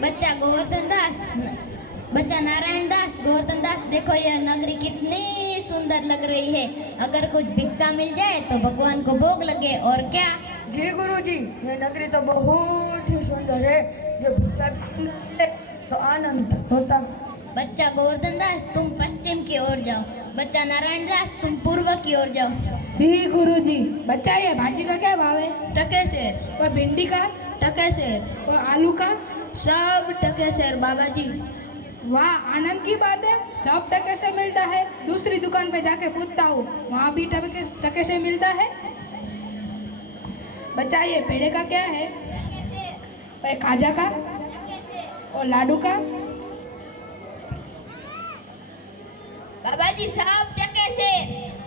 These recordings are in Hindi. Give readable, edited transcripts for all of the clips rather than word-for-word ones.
बच्चा गोवर्धन दास, बच्चा नारायण दास, गोवर्धन दास, देखो यह नगरी कितनी सुंदर लग रही है। अगर कुछ भिक्षा मिल जाए तो भगवान को भोग लगे, और क्या। जी गुरुजी, यह नगरी तो बहुत ही सुंदर है। जो भिक्षा मिले तो आनंद होता। बच्चा गोवर्धन दास, तुम पश्चिम की ओर जाओ। बच्चा नारायण दास, तुम पूर्व की ओर जाओ। जी गुरुजी। बच्चा ये भाजी का क्या भाव है? टके सेर। और भिंडी का? टके सेर। और आलू का? सब टके सेर बाबा जी। वाह, आनंद की बात है। सब टके से मिलता है। दूसरी दुकान पे जाके पूछता हूँ, वहाँ भी टके से मिलता है। बच्चा ये पेड़े का क्या है? और खाजा का? और लाडू का? बाबा जी सब टके से।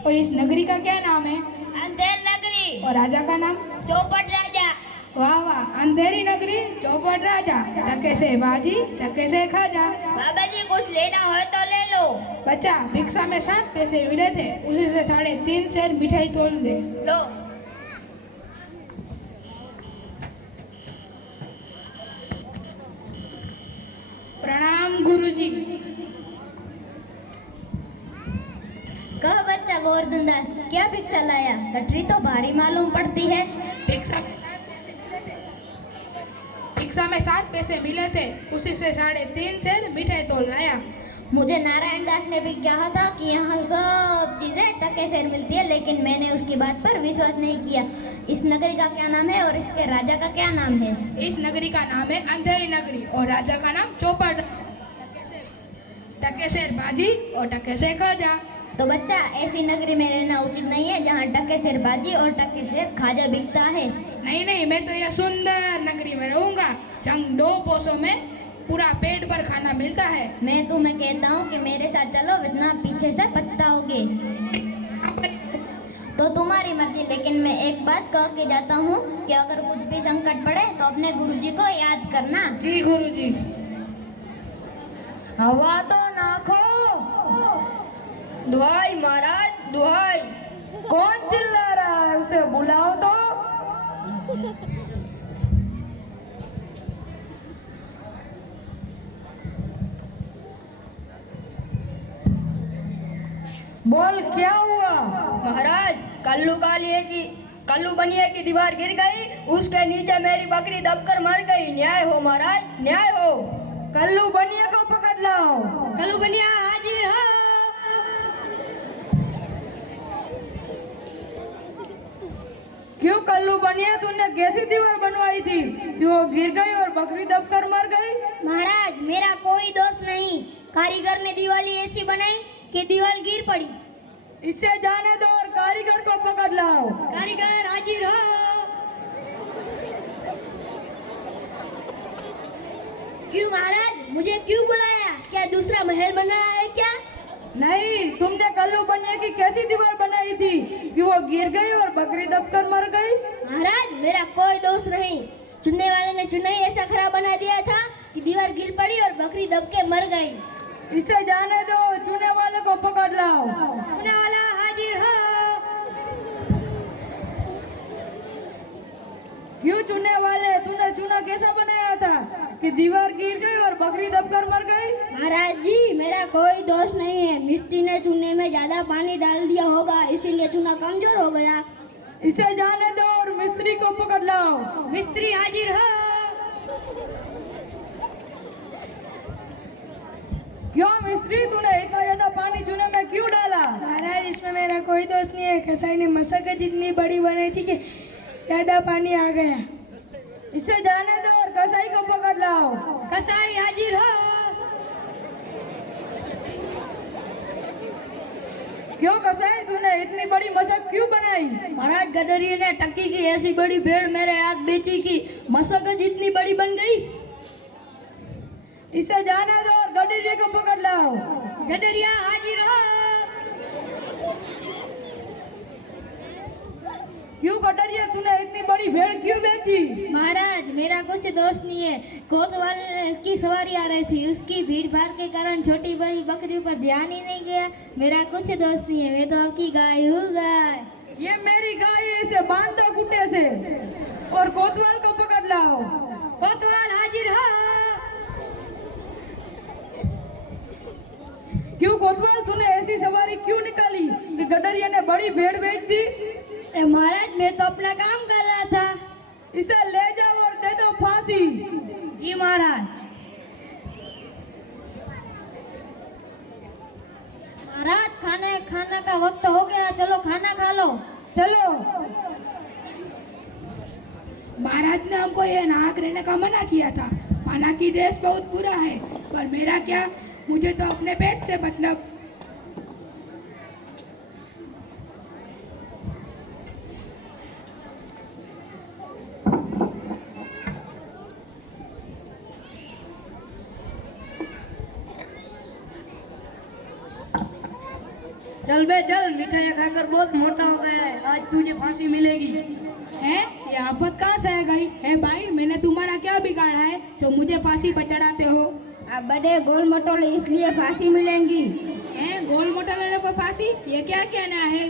और इस नगरी का क्या नाम है? अंधेर नगरी। और राजा का नाम? चौपट राजा। वाह वाह, अंधेरी नगरी, चौपट राजा, टके से भाजी, टके से खाजा। बाबा जी कुछ लेना हो तो ले लो। बच्चा, भिक्षा में 7 पैसे मिले थे, उसी से 3.5 सेर मिठाई तोल दे। लो। प्रणाम गुरुजी। कह बच्चा गोवर्धन दास, क्या भिक्षा लाया? गठरी तो भारी मालूम पड़ती है। भिक्षा में 7 पैसे मिले थे, उसी से 3.5 सेर मिठाई तोल लाया। मुझे नारायण दास ने भी कहा था कि यहाँ सब चीजें टके सेर मिलती है, लेकिन मैंने उसकी बात पर विश्वास नहीं किया। इस नगरी का क्या नाम है और इसके राजा का क्या नाम है? इस नगरी का नाम है अंधेरी नगरी और राजा का नाम चौपट। टके सेर भाजी और टके से खाजा। तो बच्चा, ऐसी नगरी में रहना उचित नहीं है जहाँ टके सेर भाजी और टके सेर खाजा बिकता है। नहीं नहीं, मैं तो यह सुंदर नगरी में रहूंगा। चंग 2 पोसों में पूरा पेट भर खाना मिलता है। मैं तुम्हें कहता हूँ कि मेरे साथ चलो, वरना पीछे से पछताओगे। तो तुम्हारी मर्जी, लेकिन मैं एक बात कह के जाता हूँ कि अगर कुछ भी संकट पड़े तो अपने गुरुजी को याद करना। जी गुरुजी। हवा तो नाखो। दुहाई महाराज, दुहाई। कौन चिल्ला रहा है? उसे बुलाओ तो। बोल, क्या हुआ? महाराज, कल्लू बनिए की दीवार गिर गई, उसके नीचे मेरी बकरी दबकर मर गई। न्याय हो महाराज, न्याय हो। कल्लू बनिया को पकड़ लाओ। कल्लू बनिया हाजिर हो। क्यों कल्लू बनिया, तूने कैसी दीवार बनवाई थी कि वो गिर गई और बकरी दबकर मर गई? महाराज, मेरा कोई दोष नहीं। कारीगर ने दीवाली ऐसी बनाई कि दीवार गिर पड़ी। इससे जाने दो और कारीगर को पकड़ लाओ। कारीगर हाजिर हो। क्यों महाराज, मुझे क्यों बुलाया? क्या दूसरा महल बनाया है क्या? नहीं, तुमने कल्लू बनिया की कैसी दीवार बनाई थी कि वो गिर गई और बकरी दबकर मर गई? महाराज, मेरा कोई दोष नहीं। चुनने वाले ने चुनाई ऐसा खराब बना दिया था कि दीवार गिर पड़ी और बकरी दब के मर गई। इसे जाने दो, चुने वाले को पकड़ लाओ। चुने वाला हाजिर हो। क्यों चुने वाले, तूने चुना कैसा बनाया था कि दीवार गिर गई और बकरी दबकर मर गई? महाराज जी, मेरा कोई दोष नहीं है। मिस्त्री ने चूने में ज्यादा पानी डाल दिया होगा, इसीलिए चूना कमजोर हो गया। इसे जाने दो और मिस्त्री को पकड़ लाओ। मिस्त्री हाजिर हो। क्यों मिस्त्री, तूने इतना ज्यादा पानी चूने में क्यों डाला? महाराज, इसमें मेरा कोई दोष नहीं है। कसाई ने मशक्कत जितनी बड़ी बनाई थी कि ज्यादा पानी आ गया। इसे जाने दो और कसाई को पकड़ लाओ। कसाई हाजिर हो। क्यों कसाई, तूने इतनी बड़ी मशक क्यों बनाई? महाराज, गडरिये ने टक्की की ऐसी बड़ी भेड़ मेरे हाथ बेची कि मशक्कत जितनी बड़ी बन गई। इसे जाने दो और गडरिये को पकड़ लाओ। गडरिया हाजिर हो। क्यों गडरिया, तूने इतनी बड़ी भेड़ क्यों बेची? महाराज, मेरा कुछ दोष नहीं है। कोतवाल की सवारी आ रही थी, उसकी भीड़ भाड़ के कारण छोटी बड़ी बकरी पर ध्यान ही नहीं गया। मेरा कुछ दोष नहीं है। मैं तो आपकी गाय हूँ, गाय। ये मेरी गाय है, इसे बांध दो कुत्ते से और कोतवाल को पकड़ लाओ। कोतवाल हाजिर हो। क्यों कोतवाल, तूने ऐसी सवारी क्यों निकाली कि गडरिया ने बड़ी भेड़ बेच दी? महाराज मैं तो अपना काम कर रहा था। इसे ले जाओ और दे दो फांसी। जी महाराज। महाराज खाना का वक्त हो गया, चलो खाना खा लो। चलो। महाराज ने हमको ये नाहक रहने का मना किया था। माना कि देश बहुत बुरा है, पर मेरा क्या, मुझे तो अपने पेट से मतलब। चल बे चल, मिठाइयाँ खाकर बहुत मोटा हो गया है, आज तुझे फांसी मिलेगी। है ये आफत कहाँ से आ गई है भाई? मैंने तुम्हारा क्या बिगाड़ा है जो मुझे फांसी पर चढ़ाते हो? अब बड़े गोल मटोले इसलिए फांसी मिलेंगी। हैं गोल मोटा लेने पर फांसी? ये क्या कहना है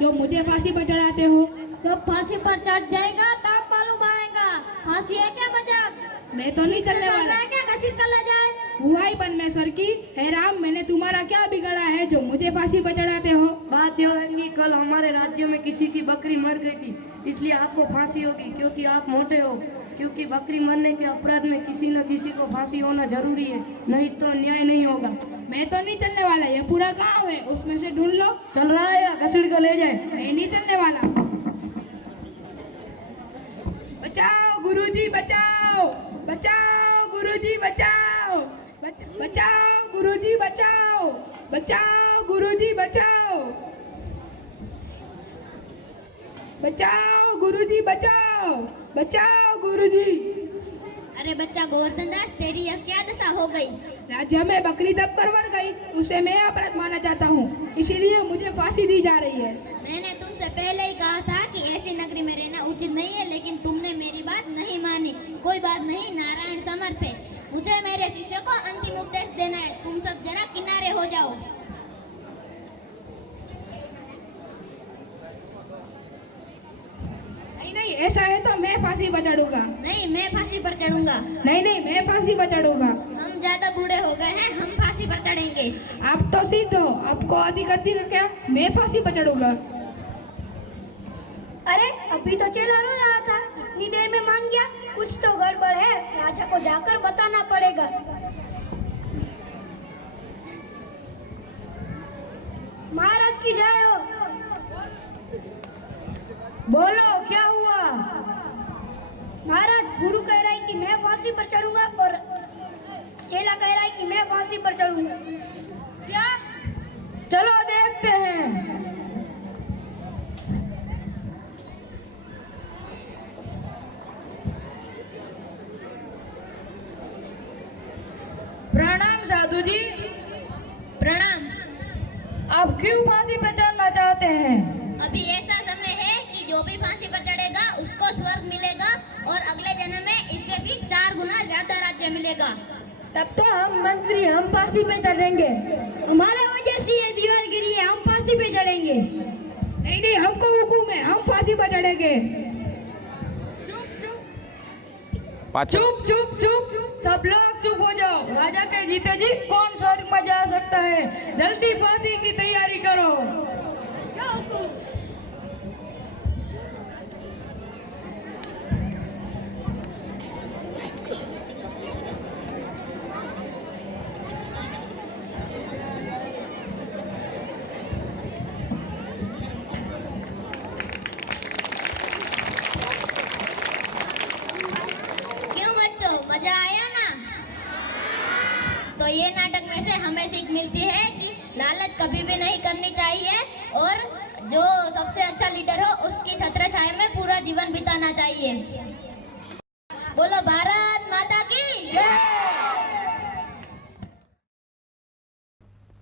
जो मुझे फांसी पर चढ़ाते हो? जब फांसी पर चढ़ जाएगा तब मालूम आएगा। फांसी है क्या मजाक? मैं तो नहीं चलने वाला। क्या घसीट कर ले जाए? हुआ ही परमेश्वर की। हे राम, मैंने तुम्हारा क्या बिगाड़ा है जो मुझे फांसी पर चढ़ाते हो? बात यह है कि कल हमारे राज्य में किसी की बकरी मर गई थी, इसलिए आपको फांसी होगी, क्योंकि आप मोटे हो। क्योंकि बकरी मरने के अपराध में किसी न किसी को फांसी होना जरूरी है, नहीं तो न्याय नहीं होगा। मैं तो नहीं चलने वाला, ये पूरा गांव है, उसमें से ढूंढ लो। चल रहा है या घसीट कर ले जाए? मैं नहीं चलने वाला। बचाओ गुरुजी बचाओ, बचाओ गुरुजी बचाओ, बचाओ गुरुजी बचाओ, बचाओ गुरुजी बचाओ, बचाओ गुरुजी बचाओ, बचाओ गुरुजी। अरे बच्चा गोवर्धन दास, तेरी यह क्या दशा हो गई? राज्य में बकरी दब कर मर गई, उसे मैं अपराध माना जाता हूँ, इसीलिए मुझे फांसी दी जा रही है। मैंने तुमसे पहले ही कहा था कि ऐसी नगरी में रहना उचित नहीं है, लेकिन तुमने मेरी बात नहीं मानी। कोई बात नहीं, नारायण समर्थ है। मुझे मेरे शिष्य को अंतिम उपदेश देना है। तुम सब जरा किनारे हो जाओ। नहीं, ऐसा है तो मैं फांसी पर चढ़ूंगा। नहीं, मैं फांसी पर चढ़ूंगा। नहीं, मैं फांसी पर चढ़ूंगा। हम ज्यादा बूढ़े हो गए हैं, हम फांसी पर चढ़ेंगे। आप तो सिद्ध हो, आपको अधिक अधिक का क्या? मैं फांसी पर चढ़ूंगा। अरे अभी तो चेला रो रहा था, इतनी देर में मान गया। कुछ तो गड़बड़ है, राजा को जाकर बताना पड़ेगा। महाराज की जय हो। बोलो क्या हुआ? महाराज, गुरु कह रहा है कि मैं फांसी पर चढ़ूंगा और चेला कह रहा है कि मैं फांसी पर चढ़ूंगा। क्या? चलो देखते हैं। प्रणाम साधु जी। प्रणाम। आप क्यों फांसी पर चढ़ना चाहते हैं? अभी ऐसा समय है कि जो भी फांसी पर चढ़ेगा उसको स्वर्ग मिलेगा और अगले जन्म में इससे भी 4 गुना ज्यादा राज्य मिलेगा। तब तो हम मंत्री, हम फांसी पे चढ़ेंगे। हमारे वजह से ये दीवार गिरी है, हम फांसी पे चढ़ेंगे। नहीं, हमको हुकुम है, हम फांसी पर चढ़ेंगे। चुप चुप चुप, सब लोग चुप हो जाओ। राजा के जीते जी कौन स्वर्ग में जा सकता है? जल्दी फांसी की तैयारी करो। क्या हुकुम? मजा आया ना? तो ये नाटक में से हमें सीख मिलती है कि लालच कभी भी नहीं करनी चाहिए और जो सबसे अच्छा लीडर हो उसकी छत्रछाया में पूरा जीवन बिताना चाहिए। बोलो भारत माता की।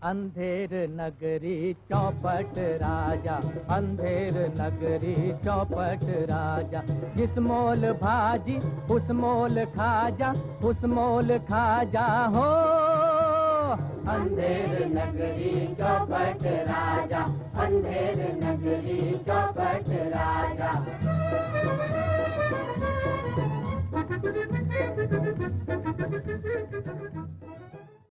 अंधेर नगरी चौपट राजा, अंधेर नगरी चौपट राजा, जिस मोल भाजी उस मोल खाजा, उस मोल खाजा हो। अंधेर नगरी चौपट राजा, अंधेर नगरी चौपट राजा।